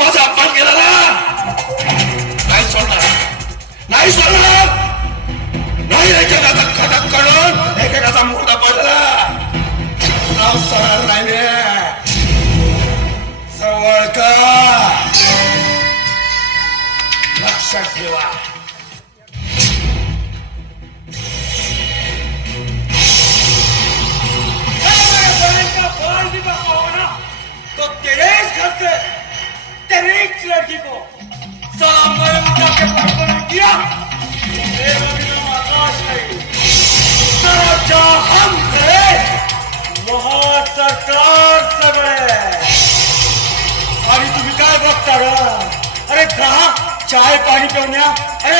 माझा अपमान केला ना, नाही सोडणार, नाही सोडणार. नाही एकेकाचा खटक काढून एकेकाचा मुर्दा पडला नाव सरळ नाही रे. जवळ का लक्षात ठेवा. तो तेरे घर से तेरी लड़की को सलाम उठा के पकड़ किया. आकाश नहीं दरवाजा हम थे वहां सरकार सगळे. आणि तुम्ही काय बघता रे? अरे ग्राहक चाय पाणी पिवण्या. अरे